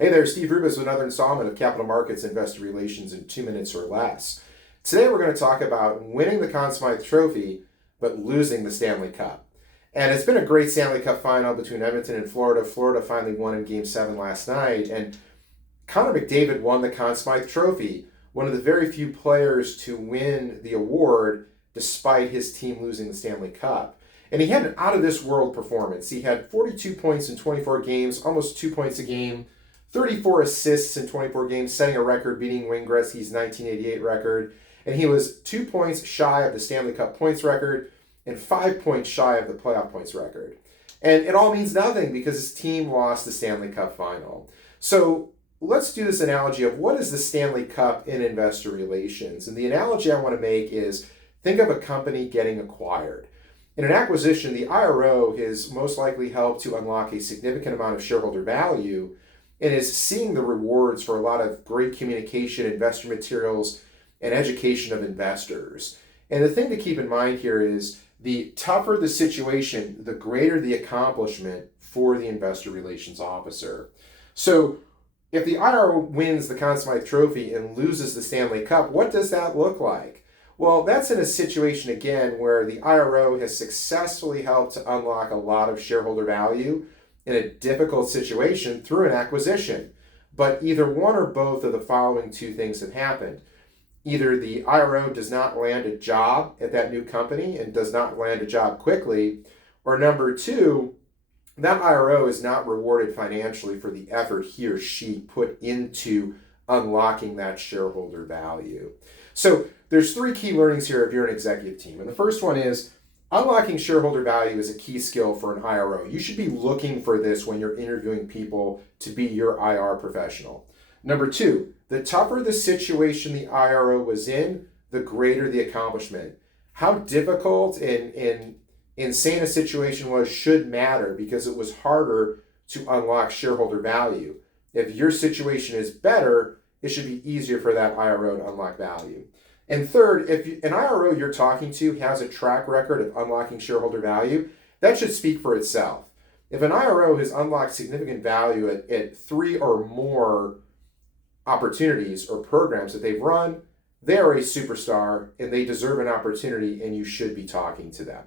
Hey there, Steve Rubis with another installment of Capital Markets Investor Relations in 2 minutes or less. Today we're going to talk about winning the Conn Smythe Trophy, but losing the Stanley Cup. And it's been a great Stanley Cup final between Edmonton and Florida. Florida finally won in Game 7 last night, and Connor McDavid won the Conn Smythe Trophy, one of the very few players to win the award despite his team losing the Stanley Cup. And he had an out-of-this-world performance. He had 42 points in 24 games, almost 2 points a game, 34 assists in 24 games, setting a record, beating Wayne Gretzky's 1988 record. And he was 2 points shy of the Stanley Cup points record and 5 points shy of the playoff points record. And it all means nothing because his team lost the Stanley Cup final. So let's do this analogy of what is the Stanley Cup in investor relations. And the analogy I want to make is think of a company getting acquired. In an acquisition, the IRO has most likely helped to unlock a significant amount of shareholder value and is seeing the rewards for a lot of great communication, investor materials, and education of investors. And the thing to keep in mind here is the tougher the situation, the greater the accomplishment for the investor relations officer. So if the IRO wins the Conn Smythe Trophy and loses the Stanley Cup, what does that look like? Well, that's in a situation, again, where the IRO has successfully helped to unlock a lot of shareholder value in a difficult situation through an acquisition. But either one or both of the following two things have happened. Either the IRO does not land a job at that new company and does not land a job quickly, or number two, that IRO is not rewarded financially for the effort he or she put into unlocking that shareholder value. So there's three key learnings here if you're an executive team. And the first one is unlocking shareholder value is a key skill for an IRO. You should be looking for this when you're interviewing people to be your IR professional. Number two, the tougher the situation the IRO was in, the greater the accomplishment. How difficult and insane a situation was should matter because it was harder to unlock shareholder value. If your situation is better, it should be easier for that IRO to unlock value. And third, if an IRO you're talking to has a track record of unlocking shareholder value, that should speak for itself. If an IRO has unlocked significant value at three or more opportunities or programs that they've run, they are a superstar and they deserve an opportunity, and you should be talking to them.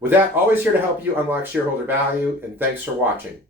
With that, always here to help you unlock shareholder value, and thanks for watching.